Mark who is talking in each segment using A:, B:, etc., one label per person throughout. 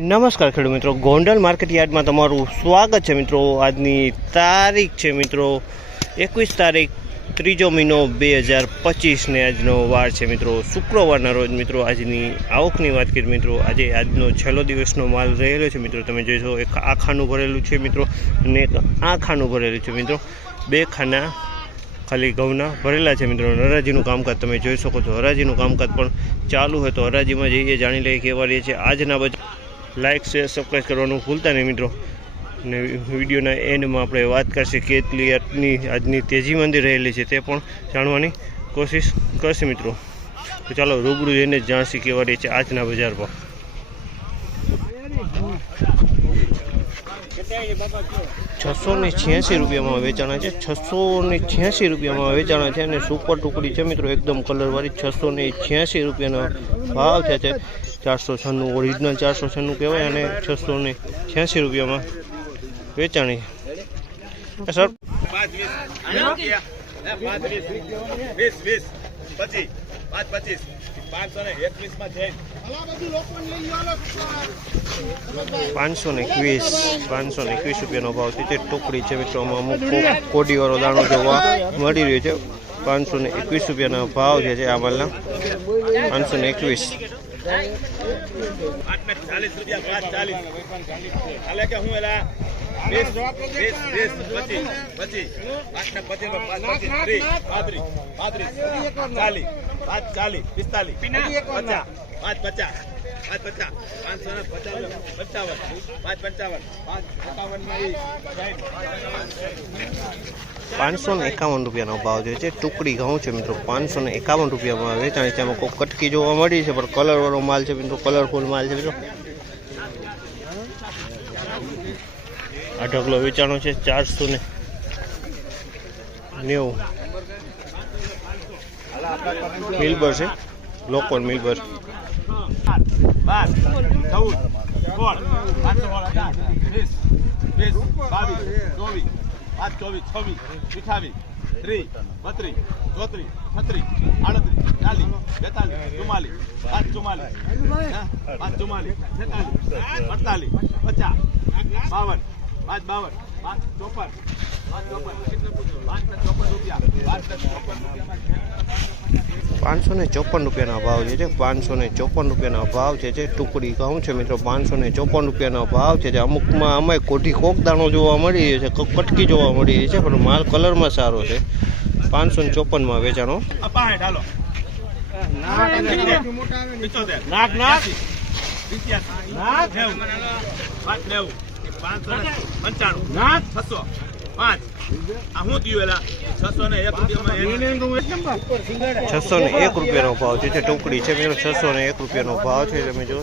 A: નમસ્કાર ખેડૂત મિત્રો. ગોંડલ માર્કેટ યાર્ડમાં તમારું સ્વાગત છે મિત્રો. આજની તારીખ છે મિત્રો એકવીસ તારીખ, ત્રીજો મહિનો બે હજાર પચીસને આજનો વાર છે મિત્રો. શુક્રવારના રોજ મિત્રો આજની આવકની વાત કરીએ મિત્રો. આજે આજનો છેલ્લો દિવસનો માલ રહેલો છે મિત્રો. તમે જોઈશો એક આ ખાનું ભરેલું છે મિત્રો અને એક આ ખાનું ભરેલું છે મિત્રો. બે ખાના ખાલી ઘઉંના ભરેલા છે મિત્રો. હરાજીનું કામકાજ તમે જોઈ શકો છો. હરાજીનું કામકાજ પણ ચાલુ હોય તો હરાજીમાં જઈએ, જાણી લઈએ કેવા રહીએ છે. આજના બજાર લાઇક શેર સબસ્ક્રાઈબ કરવાનું ભૂલતા નહીં મિત્રો. અને વિડીયોના એન્ડમાં આપણે વાત કરશે કેટલી આજની આજની તેજી મંદી રહેલી છે તે પણ જાણવાની કોશિશ કરશે મિત્રો. તો ચાલો, રૂબરૂ જઈને જાણશી કેવા રહે છે આજના બજાર પર છસો ને છ્યાસી રૂપિયામાં વેચાણા છે. છસો ને છ્યાસી રૂપિયામાં વેચાણા છે અને સુપર ટુકડી છે મિત્રો, એકદમ કલરવાળી છસો ને છ્યાસી રૂપિયાના ભાવ છે ચારસો છન્નું ઓરિજિનલ ચારસો છન્નું કહેવાય અને છસો ને છ્યાસી રૂપિયામાં વેચાણી. સર.
B: પાંચ પચીસ. પાંચસો. ને એકવીસમાં છે
A: પાંચસો ને એકવીસ, પાંચસો ને એકવીસ રૂપિયાનો ભાવ છે. તે ટુકડી છે મિત્રો અમુક કોડીવાળો દાણો જોવા મળી રહ્યો છે. પાંચસો ને એકવીસ રૂપિયાનો ભાવ જે છે આ માલના. પાંચસો ને એકવીસ.
B: ચાલીસ રૂપિયા ચાલીસ હું એલા ચાલીસ પાંચ ચાલીસ પિસ્તાલીસ પચાસ પાંચ પચાસ પાંચ પચાસ પાંચસો ને પચાસ પંચાવન પાંચ પંચાવન પાંચ એકાવન.
A: પાંચસો ને રૂપિયાનો ભાવ જે છે ટુકડી ઘઉં છે મિત્રો. પાંચસો ને એકાવન રૂપિયામાં વેચાણ છે. કોઈ કટકી જોવા મળી છે પણ કલરવાળો માલ છે મિત્રો. કલરફુલ માલ છે મિત્રો. આ ઢગલો વેચાણો છે ચારસો ને નેવું. મિલબર છે. લોકલ મિલબર.
B: પાંચ ચોવીસ છવ્વીસ અઠાવીસ ત્રીસ બત્રીસ ચોત્રીસ છત્રીસ આડત્રીસ ચાલીસ બેતાલીસ ચુમ્માલીસ પાંચ ચુમ્માલીસ પાંચ ચુમ્માલીસ છેતાલીસ, અડતાલીસ, પચાસ, બાવન પાંચ બાવન. પાંચ ચોપન. પાંચ ચોપન. પાંચ ને ચોપન રૂપિયા. પાંચ ને ચોપન
A: પાંચસો ને ચોપન રૂપિયાના ભાવ જે છે પાંચસો ને ચોપન રૂપિયાના ભાવ છે જે ટુકડી કહું છે મિત્રો પાંચસો ને ચોપન રૂપિયાના ભાવ છે જે અમુકમાં અમે કોઠી કોક દાણો જોવા મળી છે કટકી જોવા મળી રહી છે પણ માલ કલરમાં સારો છે. પાંચસો ને ચોપનમાં વેચાણો.
B: નાક નાક પંચાણું. છસો. પાંચ. છસો ને એક
A: રૂપિયાનો ભાવ છે. જે ટુકડી છે મિત્રો છસો ને એક રૂપિયાનો ભાવ છે તમે જો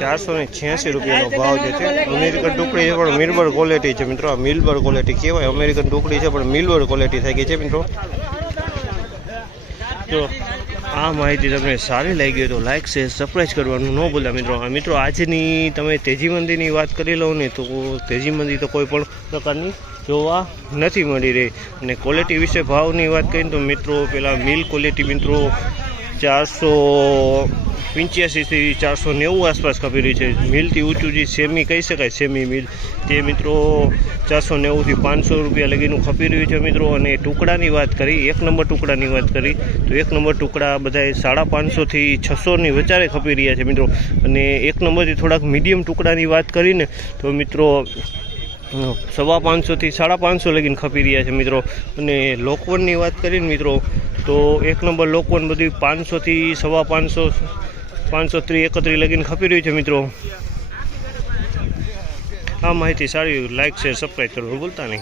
A: ચારસો ને છ્યાસી રૂપિયાનો ભાવ જે છે, અમેરિકન ટુકડી છે, પણ મિલબર ક્વોલિટી છે મિત્રો. આ મિલબર ક્વોલિટી કહેવાય, અમેરિકન ટુકડી છે, પણ મિલબર ક્વોલિટી થઈ ગઈ છે મિત્રો. તો આ માહિતી તમને સારી લાગી તો લાઇક શેર સબસ્ક્રાઈબ કરવાનું ન ભૂલ્યા મિત્રો. મિત્રો, આજની તમે તેજી મંદીની વાત કરી લો ને તો તેજી મંદી તો કોઈ પણ પ્રકારની જોવા નથી મળી રહી. અને ક્વોલિટી વિશે ભાવની વાત કરીને તો મિત્રો, પેલા મિલ ક્વોલિટી મિત્રો ચારસો પંચ્યાસીથી ચારસો નેવું આસપાસ ખપી રહી છે. મિલથી ઊંચું જે સેમી કહી શકાય, સેમી મિલ. તે મિત્રો ચારસો નેવુંથી પાંચસો રૂપિયા લગીનું ખપી રહ્યું છે મિત્રો. અને ટુકડાની વાત કરી, એક નંબર ટુકડાની વાત કરી, તો એક નંબર ટુકડા બધાએ સાડા પાંચસોથી છસોની વચારે ખપી રહ્યા છે મિત્રો. અને એક નંબરથી થોડાક મીડિયમ ટુકડાની વાત કરીને, તો મિત્રો સવા પાંચસોથી સાડા પાંચસો લગીને ખપી રહ્યા છે મિત્રો. અને લોકવનની વાત કરીને મિત્રો, તો એક નંબર લોકવન બધી પાંચસોથી સવા પાંચસો પાંચસો ત્રી એકત્રીસ લગીને ખપી રહ્યું છે મિત્રો. આ માહિતી સારી લાઈક, શેર, સબસ્ક્રાઈબ કરવું ભૂલતા નહીં.